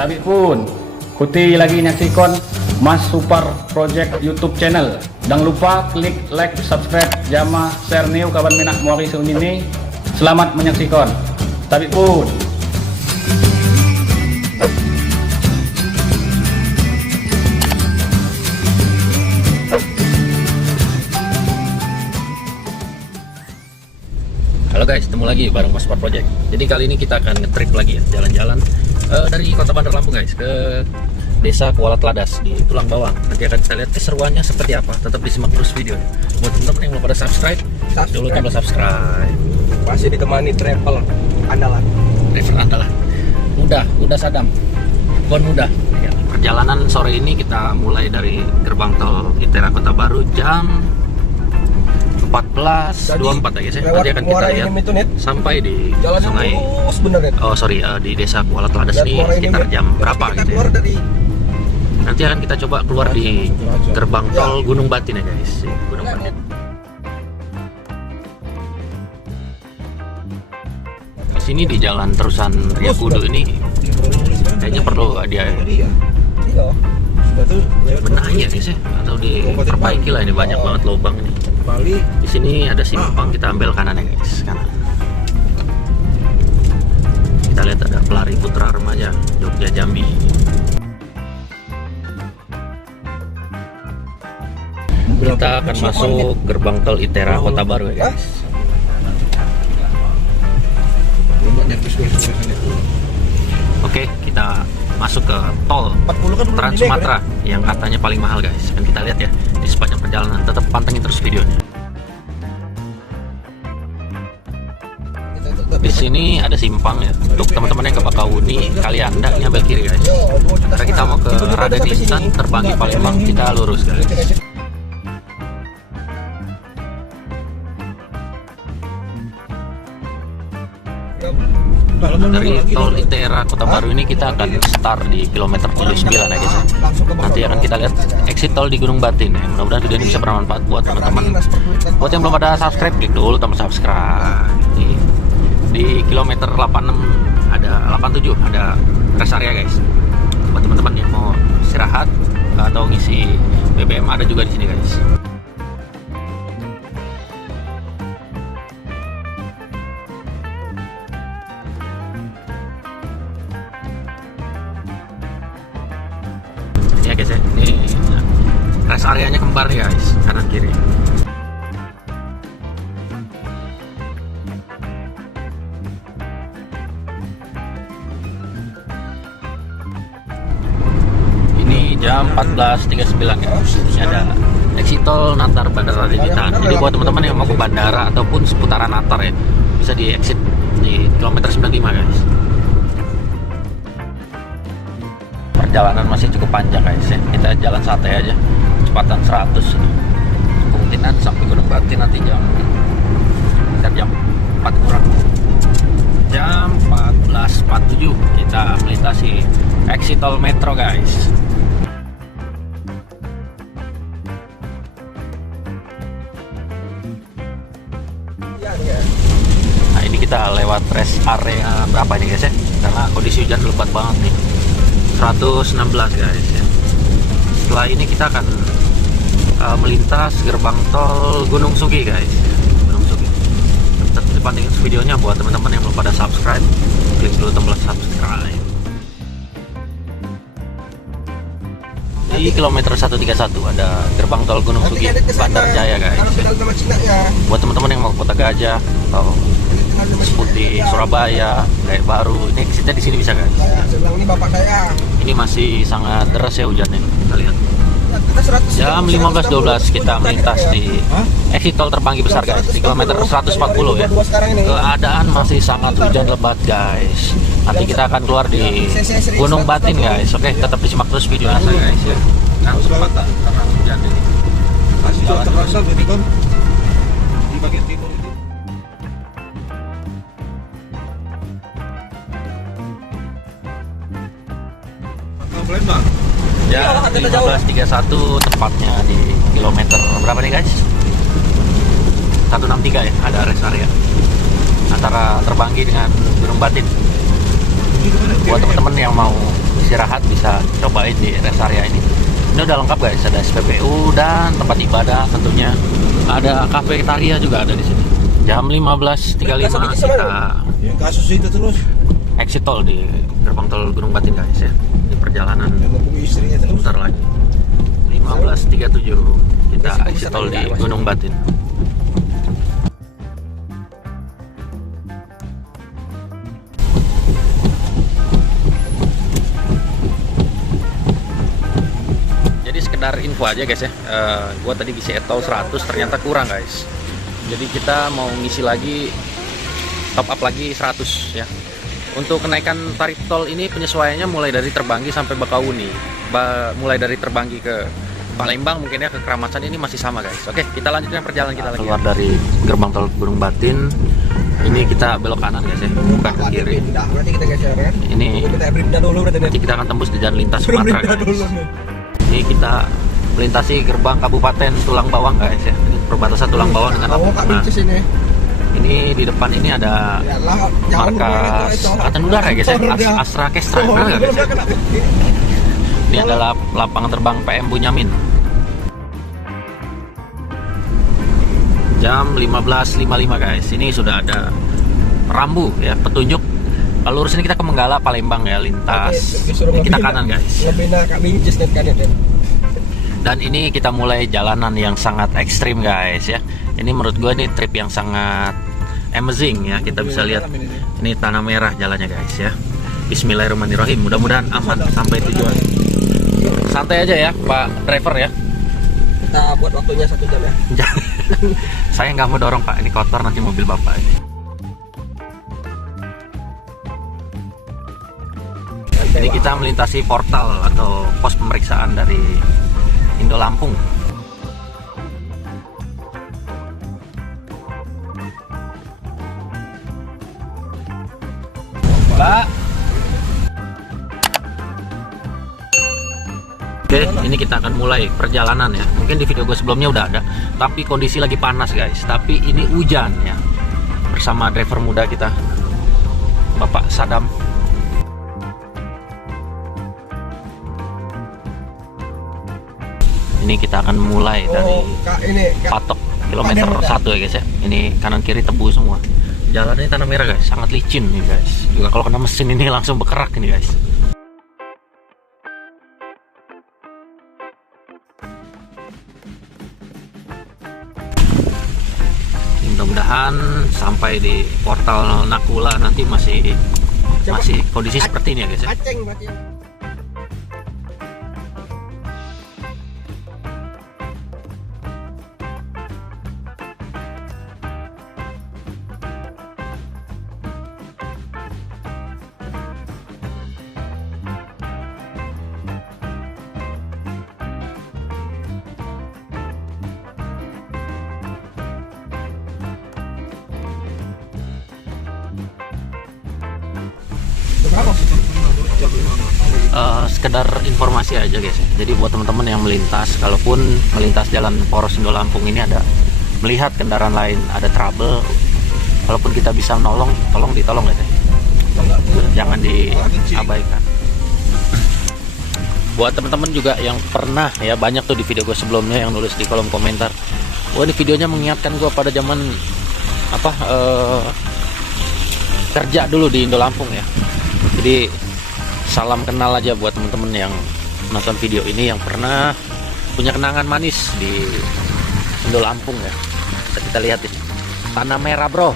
Tapi pun kuti lagi nyaksikan Mas Super Project YouTube channel. Jangan lupa klik like, subscribe, jama share new kawan minak muari ini. Selamat menyaksikan. Tapi pun halo guys, ketemu lagi bareng Mas Super Project. Jadi kali ini kita akan nge-trip lagi ya, jalan-jalan dari Kota Bandar Lampung guys ke Desa Kuala Teladas di Tulang Bawang. Nanti akan kita lihat keseruannya seperti apa. Tetap disimak terus videonya. Buat teman-teman yang belum pada subscribe, dulu tombol subscribe. Masih ditemani travel andalan. Travel andalan. Udah sadam. Bukan mudah. Ya, perjalanan sore ini kita mulai dari gerbang tol ITERA Kota Baru jam 14.24 ya guys ya. Nanti akan kita lihat sampai di Jalan sungai di Desa Kuala Teladas ini sekitar jam berapa gitu ya. Nanti akan kita coba keluar di gerbang tol Gunung Batin ya guys. Gunung Batin. Di sini di jalan terusan Ria Kudu ini kayaknya perlu dia benahi ya guys ya, atau diperbaiki lah, ini banyak banget lubang ini. Di sini ada simpang, kita ambil kanan ya guys, kanan. Kita lihat ada pelari putra remaja Jogja Jambi. Kita akan masuk gerbang tol ITERA Kota Baru ya guys. Oke, kita masuk ke tol Trans Sumatera yang katanya paling mahal guys. Kan kita lihat ya di sepanjang perjalanan. Tetap pantengin terus videonya. Di sini ada simpang ya. Untuk teman-teman yang ke Bakahuni, Kalianda, ini ambil kiri guys. Karena kita mau ke Raden Intan, Terbanggi Palembang, kita lurus guys. Dari tol ITERA Kota Baru ini kita akan start di kilometer 79 ya guys. Nanti akan kita lihat exit tol di Gunung Batin ya. Mudah-mudahan video ini bisa bermanfaat buat teman-teman. Buat yang belum ada subscribe, klik dulu tombol subscribe. Di kilometer 86 ada 87 ada rest area guys. Buat teman-teman yang mau istirahat atau ngisi BBM ada juga di sini guys. Ya guys ya, ini rest areanya kembar nih guys, kanan kiri. Ini jam 14.39 guys. Ini ada exit tol Natar Bandara Raden Intan. Jadi buat teman-teman yang mau ke bandara ataupun seputaran Natar ya, bisa di exit di kilometer 95 guys. Perjalanan masih cukup panjang guys ya. Kita jalan santai aja, kecepatan 100 kemungkinan sampai Gunung Batin nanti jam 4 kurang. Jam 14.47 kita melintasi exit tol Metro guys. Nah ini kita lewat rest area berapa ini guys ya, karena kondisi hujan lebat banget nih. 116 guys ya. Setelah ini kita akan melintas gerbang tol Gunung Sugi guys ya. Gunung Sugi. Tetap dipantengin videonya buat teman-teman yang belum pada subscribe, klik dulu tombol subscribe. Di kilometer 131 ada gerbang tol Gunung Sugi Bandar Jaya guys ya. Buat teman-teman yang mau Kota Gajah atau Putih, Surabaya, Kayak Baru, ini exitnya di sini bisa guys. Ini masih sangat deras ya hujannya, kita lihat. Jam 15.12 kita melintas di exit tol Terbanggi Besar guys, di kilometer 140 ya. Keadaan masih sangat hujan lebat guys. Nanti kita akan keluar di Gunung Batin guys. Oke, tetap disimak terus videonya guys ya. Kan sempat karena hujan ini. Masih terasa di bagian timur. Ya, 15.31 tepatnya di kilometer berapa nih guys? 163 ya, ada rest area antara Terbanggi dengan Gunung Batin. Buat teman-teman yang mau istirahat bisa cobain di rest area ini. Ini udah lengkap guys, ada SPBU dan tempat ibadah tentunya. Ada kafetaria juga ada di sini. Jam 15.35 kita Yang kasus itu terus. exit tol di gerbang tol Gunung Batin guys ya. Di perjalanan Yang mempunyai istrinya terus. sebentar lagi. 15.37 kita exit tol di Gunung Batin. Jadi sekedar info aja guys ya, gua tadi ngisi e-tol 100 ternyata kurang guys. Jadi kita mau ngisi lagi, top up lagi 100 ya. Untuk kenaikan tarif tol ini penyesuaiannya mulai dari Terbanggi sampai Bakahuni. Mulai dari Terbanggi ke Palembang mungkin ya, ke Keramasan ini masih sama guys. Oke, kita lanjutkan perjalanan kita lagi. Keluar dari gerbang tol Gunung Batin, ini kita belok kanan guys ya, bukan ke kiri. Berarti kita geser kan? Ini Kita dulu berarti. nanti kita akan tembus di jalan lintas Sumatera guys. Ini kita melintasi gerbang Kabupaten Tulang Bawang guys ya. Ini perbatasan Tulang Bawang dengan Lampung Tengah. Ini di depan ini ada markas Angkatan Udara ya guys ya, Astra Kestra, benar nggak guys ya? Ini adalah lapangan terbang PM Bunyamin. Jam 15.55 guys, ini sudah ada rambu ya, petunjuk. Lurus ini kita ke Menggala, Palembang ya, lintas. Ini kita kanan guys. Dan ini kita mulai jalanan yang sangat ekstrim guys ya. Ini menurut gue nih trip yang sangat amazing ya. Kita bisa lihat ini tanah merah jalannya guys ya. Bismillahirrahmanirrahim. Mudah-mudahan aman sampai tujuan. Santai aja ya Pak driver ya. Kita buat waktunya 1 jam ya. Saya nggak mau dorong Pak, ini kotor nanti mobil Bapak ini. Ini kita melintasi portal atau pos pemeriksaan dari Indo Lampung. Pak. Oke, ini kita akan mulai perjalanan ya. Mungkin di video gue sebelumnya udah ada, tapi kondisi lagi panas guys. Tapi ini hujan ya. Bersama driver muda kita, Bapak Sadam. Ini kita akan mulai dari patok kilometer 1 ya guys ya. Ini kanan kiri tebu semua. Jalannya tanah merah guys, sangat licin nih guys. Juga kalau kena mesin ini langsung berkerak ini guys. Mudah-mudahan sampai di portal Nakula nanti masih kondisi seperti ini ya guys ya. Sekedar informasi aja guys ya. Jadi buat teman-teman yang melintas, kalaupun melintas jalan poros Indo Lampung ini ada melihat kendaraan lain ada trouble, walaupun kita bisa nolong, tolong ditolong guys ya. Jangan diabaikan. Buat teman-teman juga yang pernah ya, banyak tuh di video gue sebelumnya yang nulis di kolom komentar, wah ini videonya mengingatkan gue pada zaman kerja dulu di Indo Lampung ya. Jadi salam kenal aja buat teman-teman yang nonton video ini yang pernah punya kenangan manis di Indo Lampung ya. Kita lihat nih, tanah merah bro,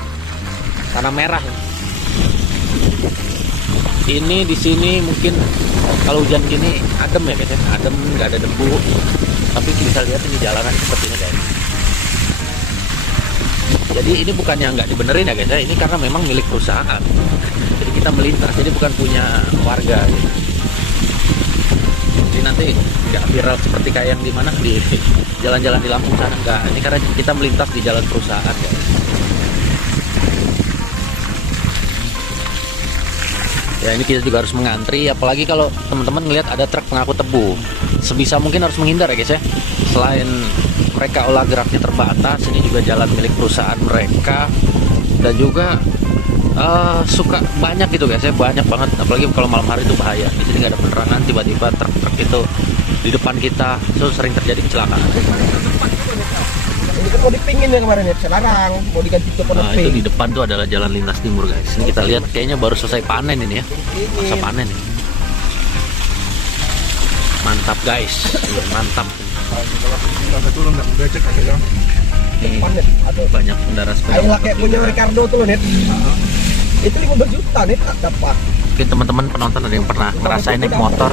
tanah merah. Ini di sini mungkin kalau hujan gini adem ya guys ya, adem, nggak ada debu. Tapi bisa lihat ini jalanan seperti ini guys. Jadi ini bukannya nggak dibenerin ya guys ya, ini karena memang milik perusahaan. Jadi kita melintas, jadi bukan punya warga gitu. Jadi nanti nggak viral seperti kayak yang di mana di jalan-jalan di Lampung sana, enggak. Ini karena kita melintas di jalan perusahaan guys. Ya ini kita juga harus mengantri, apalagi kalau teman-teman ngelihat ada truk pengangkut tebu. Sebisa mungkin harus menghindar ya guys ya. Selain mereka olah geraknya terbatas, ini juga jalan milik perusahaan mereka. Dan juga suka banyak gitu guys ya, banyak banget, apalagi kalau malam hari itu bahaya. Di sini nggak ada penerangan, tiba-tiba truk-truk itu di depan kita, so sering terjadi kecelakaan. Ini kan mau dipingin ya kemarin ya, selarang mau diganti ke Nah, itu di depan tuh adalah jalan lintas timur guys. Ini kita lihat kayaknya baru selesai panen ini ya, masa panen ini. Mantap guys, mantap. Ini banyak pengendara sepeda. Ayolah kayak punya Ricardo tuh loh, Net. Itu 15 juta, Net, dapat. Mungkin teman-teman penonton ada yang pernah ngerasain naik motor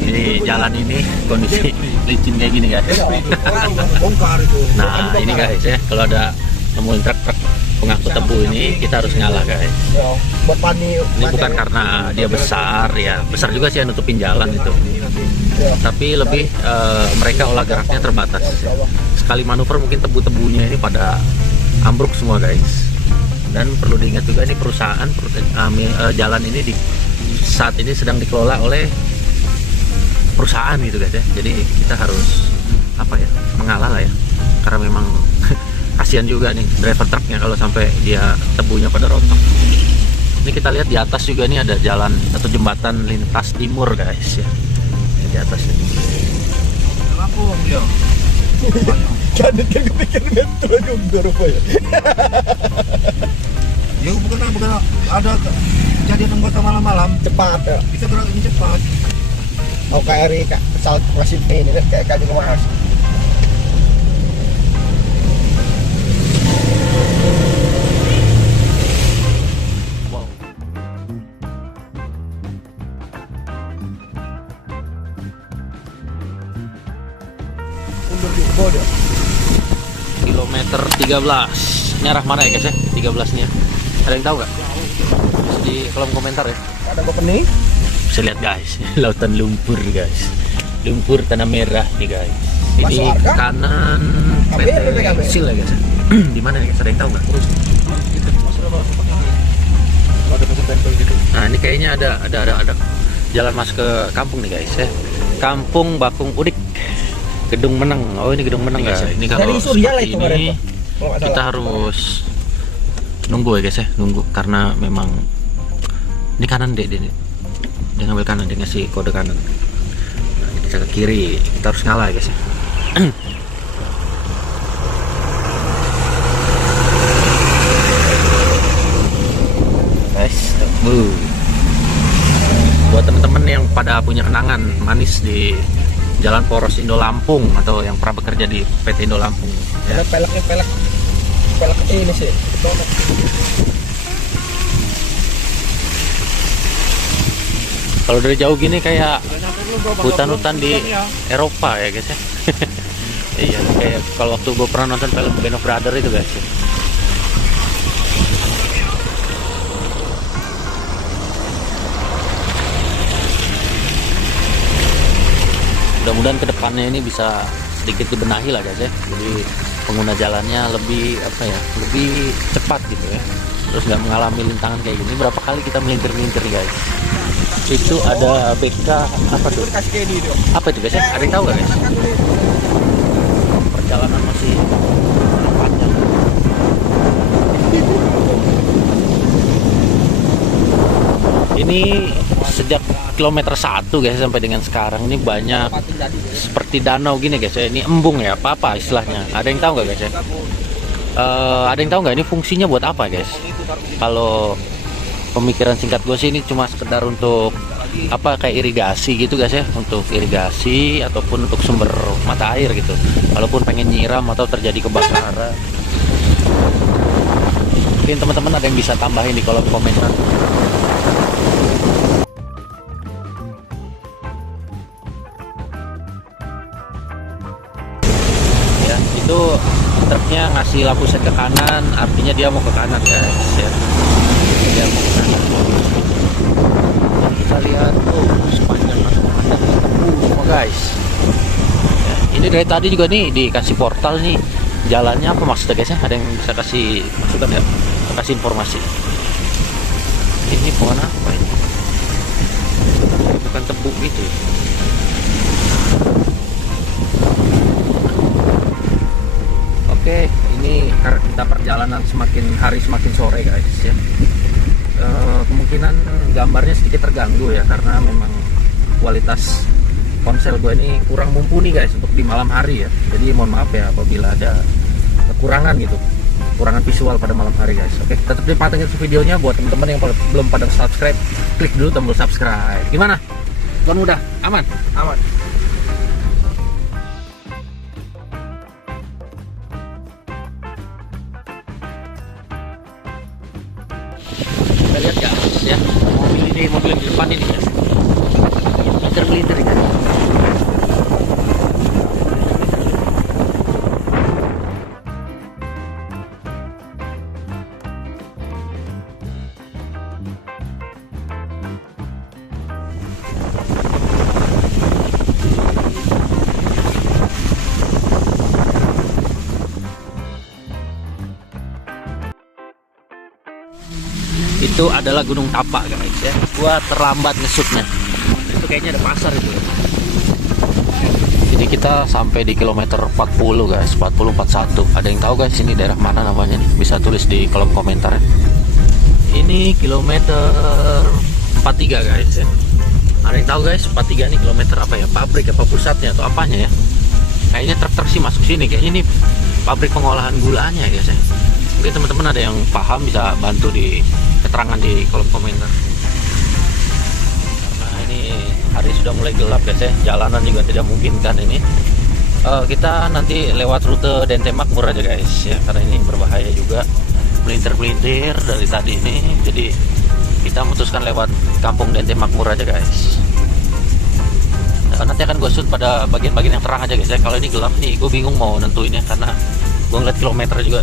di jalan ini, kondisi licin kayak gini guys. Nah ini guys ya, kalau ada nemuin truk-truk pengangkut tebu ini, kita harus ngalah guys. Buat pani. Ini bukan karena dia besar ya, besar juga sih yang nutupin jalan itu. Tapi lebih mereka olah geraknya terbatas. Sekali manuver mungkin tebu-tebunya ini pada ambruk semua guys. Dan perlu diingat juga ini perusahaan jalan ini saat ini sedang dikelola oleh perusahaan gitu guys ya. Jadi kita harus mengalah lah ya, karena memang kasihan juga nih driver truknya kalau sampai dia tebunya pada rontok. Ini kita lihat di atas juga nih ada jalan atau jembatan lintas timur guys ya. Ini di atas ini. Lampung ya. Kan kepikir metro juga rupanya. Ya bukan ada kejadian anggota malam-malam Cepat ya. bisa gerak ini cepat. Oh KRI pesawat klasik ini kan kayak di rumah. Kilometer 13. Ini arah mana ya guys ya? 13 nya. Ada yang tahu nggak? Bisa di kolom komentar ya. Ada apa nih? Bisa lihat guys, lautan lumpur guys. Lumpur tanah merah nih guys. Ini Masuk harga? kanan PT Sil ya guys. Di mana nih guys? Ada yang tahu nggak? Nah, ini kayaknya ada jalan masuk ke kampung nih guys ya. Kampung Bakung Udik. Gedung Menang. Oh, ini Gedung Menang guys ya. Ini kalau Dari Surya lah seperti itu kemarin, ini Pak. Kalau nggak kita salah. harus nunggu ya guys ya, nunggu karena memang ini kanan deh, dia ngambil kanan, dia ngasih kode kanan. Nah, kita ke kiri, kita harus ngalah ya guys ya. Guys, buat temen-temen yang pada punya kenangan manis di Jalan Poros Indo Lampung atau yang pernah bekerja di PT Indo Lampung ya. Ada pelek ini sih. Kalau dari jauh gini kayak hutan-hutan di Eropa ya guys ya. Iya, kayak kalau waktu gue pernah nonton film Band of Brothers itu guys ya. Mudah-mudahan kedepannya ini bisa sedikit dibenahi lah guys ya. Jadi pengguna jalannya lebih lebih cepat gitu ya. Terus nggak mengalami lintangan kayak gini. Berapa kali kita melintir-melintir guys. Itu ada BK apa tuh? Apa itu guys ya? Ada yang tahu nggak guys? Perjalanan masih panjang. Ini sejak kilometer 1 guys sampai dengan sekarang ini banyak seperti danau gini guys ya. Ini embung ya, apa istilahnya? Ada yang tahu nggak guys ya? Ada yang tahu nggak ini fungsinya buat apa guys? Kalau pemikiran singkat gue sih ini cuma sekedar untuk kayak irigasi gitu guys ya, untuk irigasi ataupun untuk sumber mata air gitu. Walaupun pengen nyiram atau terjadi kebakaran. Mungkin teman-teman ada yang bisa tambahin di kolom komentar. Ya, itu truknya ngasih lampu sen ke kanan, artinya dia mau ke kanan guys ya. Dia mau ke kanan. Dan kita lihat sepanjang ada tebu semua guys. Ya, ini dari tadi juga nih dikasih portal nih. Jalannya apa maksudnya guys ya? Ada yang bisa kasih masukan ya? Kasih informasi. Ini bukan apa ini? Bukan tebu gitu. Oke, ini karena kita perjalanan semakin hari semakin sore guys ya. kemungkinan gambarnya sedikit terganggu ya, karena memang kualitas ponsel gue ini kurang mumpuni guys untuk di malam hari ya. Jadi mohon maaf ya apabila ada kekurangan gitu, kurangan visual pada malam hari guys. Oke, tetap dipantengin videonya. Buat teman-teman yang belum pada subscribe, klik dulu tombol subscribe. Gimana? Kon udah aman? Aman. Kita lihat guys ya, mobil yang di depan ini guys, melintir kan. Itu adalah Gunung Tapak guys ya. Gua terlambat ngesutnya. Itu kayaknya ada pasar itu. Jadi kita sampai di kilometer 40 guys, 4041. Ada yang tahu guys ini daerah mana namanya nih? Bisa tulis di kolom komentar. Ini kilometer 43 guys ya. Ada yang tahu guys 43 ini kilometer apa ya? Pabrik apa pusatnya atau apanya ya? Kayaknya truk-truk sih masuk sini. Kayaknya ini pabrik pengolahan gulanya guys ya. Mungkin teman-teman ada yang paham bisa bantu di keterangan di kolom komentar. Nah ini hari sudah mulai gelap guys ya, jalanan juga tidak memungkinkan ini. Kita nanti lewat rute Dente Makmur aja guys ya, karena ini berbahaya juga, melintir-melintir dari tadi ini. Jadi kita memutuskan lewat kampung Dente Makmur aja guys. Nanti akan gue shoot pada bagian-bagian yang terang aja guys ya. Kalau ini gelap nih, gue bingung mau nentuinnya karena gue ngeliat kilometer juga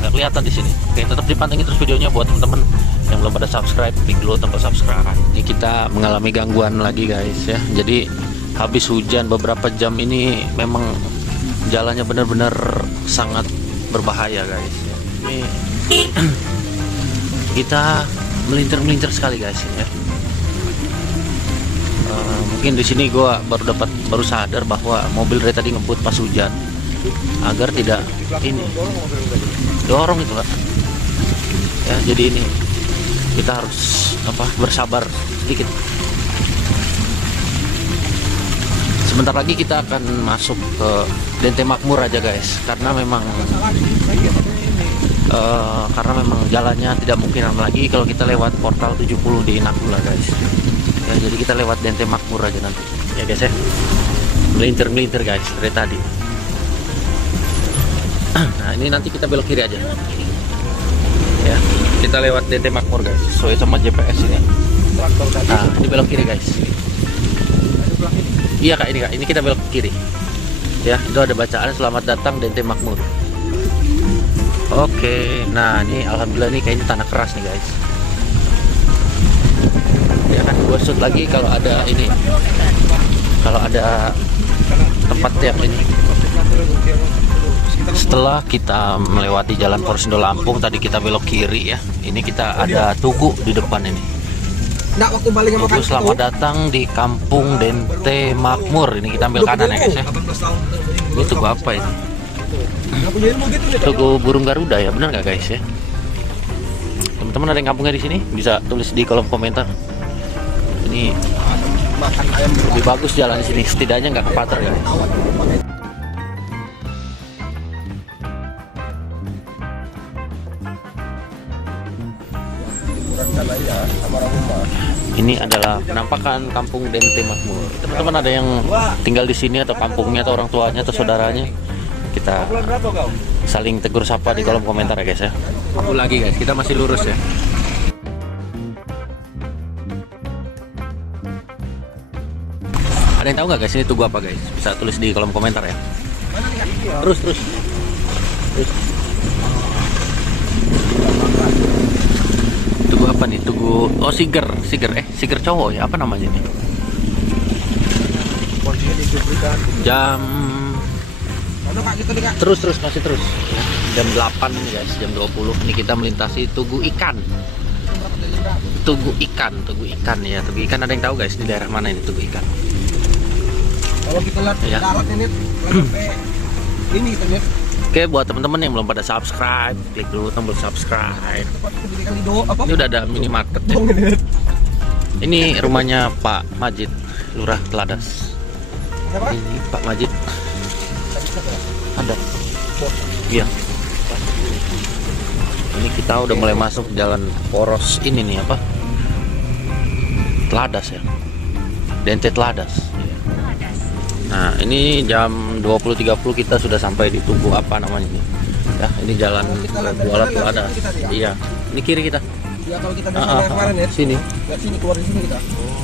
nggak kelihatan di sini. Oke, tetap dipantengin terus videonya buat teman-teman yang belum pada subscribe, klik dulu tombol subscribe. Ini kita mengalami gangguan lagi guys ya. Jadi habis hujan beberapa jam ini memang jalannya benar-benar sangat berbahaya guys. Ini kita melintir-melintir sekali guys ya. Mungkin di sini gue baru sadar bahwa mobil dari tadi ngebut pas hujan agar tidak ini dorong itu Pak ya. Jadi ini kita harus bersabar sedikit. Sebentar lagi kita akan masuk ke Dente Makmur aja guys, karena memang jalannya tidak mungkin lagi kalau kita lewat portal 70 di Nakula guys ya. Jadi kita lewat Dente Makmur aja nanti ya guys ya, melintir guys dari tadi. Nah ini nanti kita belok kiri aja ya, kita lewat Dente Makmur guys sesuai sama GPS ini. Nah ini belok kiri guys. Iya kak, ini kita belok kiri ya. Itu ada bacaan selamat datang Dente Makmur. Oke, nah ini alhamdulillah nih kayaknya tanah keras nih guys ya kan. Gue shoot lagi kalau ada ini, kalau ada tempat yang ini. Setelah kita melewati jalan Porsindo Lampung, tadi kita belok kiri ya. Ini kita ada Tugu di depan ini. Tugu selamat datang di kampung Dente Makmur. Ini kita ambil kanan ya guys ya. Ini tugu apa ini? Tugu burung Garuda ya, benar nggak guys ya? Teman-teman ada yang kampungnya di sini? Bisa tulis di kolom komentar. Ini lebih bagus jalan di sini, setidaknya nggak kepater guys. Ini adalah penampakan kampung Dente Makmur. Teman-teman ada yang tinggal di sini atau kampungnya atau orang tuanya atau saudaranya, kita saling tegur sapa di kolom komentar ya guys ya. Aku lagi guys, kita masih lurus ya. Ada yang tahu nggak guys ini tugu apa guys? Bisa tulis di kolom komentar ya. Terus. Tugu apa nih? Tugu Siger cowok ya, apa namanya nih? Jam terus masih terus. Jam 8 nih guys, jam 20 ini kita melintasi Tugu Ikan. Tugu Ikan ya. Tugu Ikan, ada yang tahu guys di daerah mana ini Tugu Ikan? Kalau kita lihat ya. darat ini kita lihat Oke, buat teman-teman yang belum pada subscribe, klik dulu tombol subscribe. Apa? Ini udah ada minimarket ya. Ini rumahnya Pak Majid, Lurah Teladas. Siapa? Ini Pak Majid. Ada. Iya. Ini kita udah mulai masuk jalan poros ini nih apa? Teladas ya. Dente Teladas. Nah, ini jam 20.30 kita sudah sampai di Tugu apa namanya ini. Ya, ini jalan Kuala Teladas. Iya. Ini kiri kita. Ya kalau kita bisa kemarin ya. Sini. Ya, sini keluar di sini kita.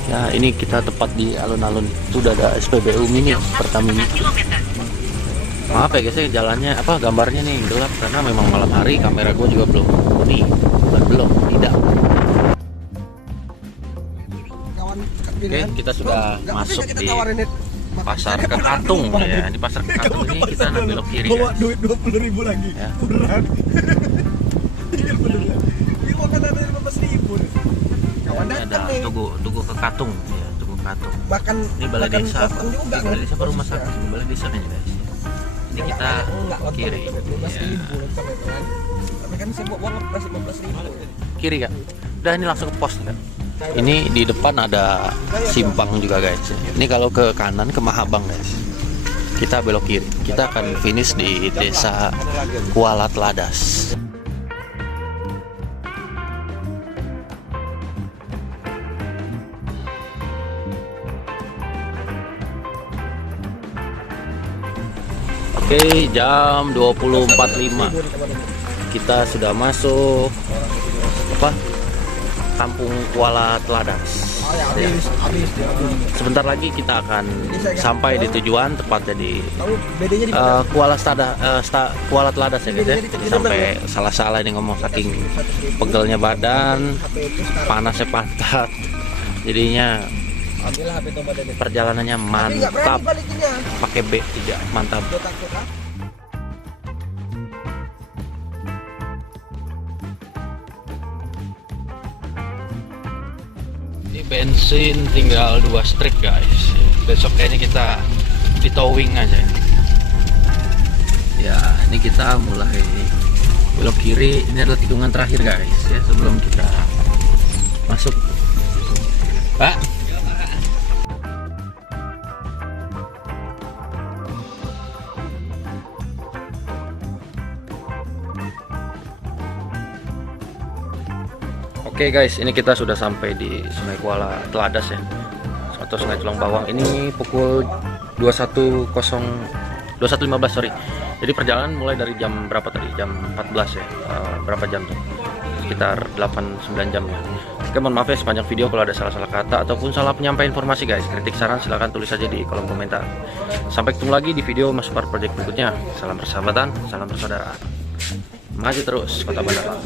Ya, ini kita tepat di alun-alun. Sudah ada SPBU Mini Pertamina. Maaf ya guys, ya, jalannya apa gambarnya nih gelap karena memang malam hari, kamera gue juga belum nih. Tidak. Oke, kita sudah masuk di Pasar Kekatung ya. Di Pasar Kekatung ini kita nak belok kiri bawa guys. duit 20.000 lagi. Ya. Beneran. Iya beneran. Ini mau kata 15.000. Kawan Ini datang ada nih. Tugu Kekatung ya, Tugu Kekatung. Makan Ini balai makan desa. potong juga Ini balai desa apa rumah sakit? Ini balai desa kayaknya guys. Ini kita kiri. Ya. 15.000 kan. Tapi kan saya bawa uang masih 15.000. Kiri kak. Udah ini langsung ke pos kak. Ini di depan ada simpang juga guys. Ini kalau ke kanan ke Mahabang guys. Kita belok kiri. Kita akan finish di desa Kuala Teladas. Oke, jam 20.45 kita sudah masuk apa? Kampung Kuala Teladas. Ya. Sebentar lagi kita akan sampai di tujuan, tepatnya di Tahu bedanya di mana? Kuala Teladas ya guys ya. Jadi sampai salah-salah ini ngomong saking pegelnya badan, panasnya pantat. Jadinya Ambillah HP Toba Dede. perjalanannya Tapi nggak berani mantap. balikinnya. Pakai B3 mantap. Dia takut ah. Ini bensin tinggal 2 strip guys. Besok kayaknya kita di towing aja. Ya, ini kita mulai belok kiri. Ini adalah tikungan terakhir guys ya sebelum kita masuk. Pak. Oke guys, ini kita sudah sampai di Sungai Kuala Teladas ya, atau Sungai Tulang Bawang. Ini pukul 21.15 sorry. Jadi perjalanan mulai dari jam berapa tadi? Jam 14 ya. Berapa jam tuh? Sekitar 8-9 jam ya. Oke, mohon maaf ya sepanjang video kalau ada salah-salah kata ataupun salah penyampaian informasi guys. Kritik saran silahkan tulis saja di kolom komentar. Sampai ketemu lagi di video Mas Supar Project berikutnya. Salam persahabatan, salam persaudaraan. Maju terus Kota Bandar.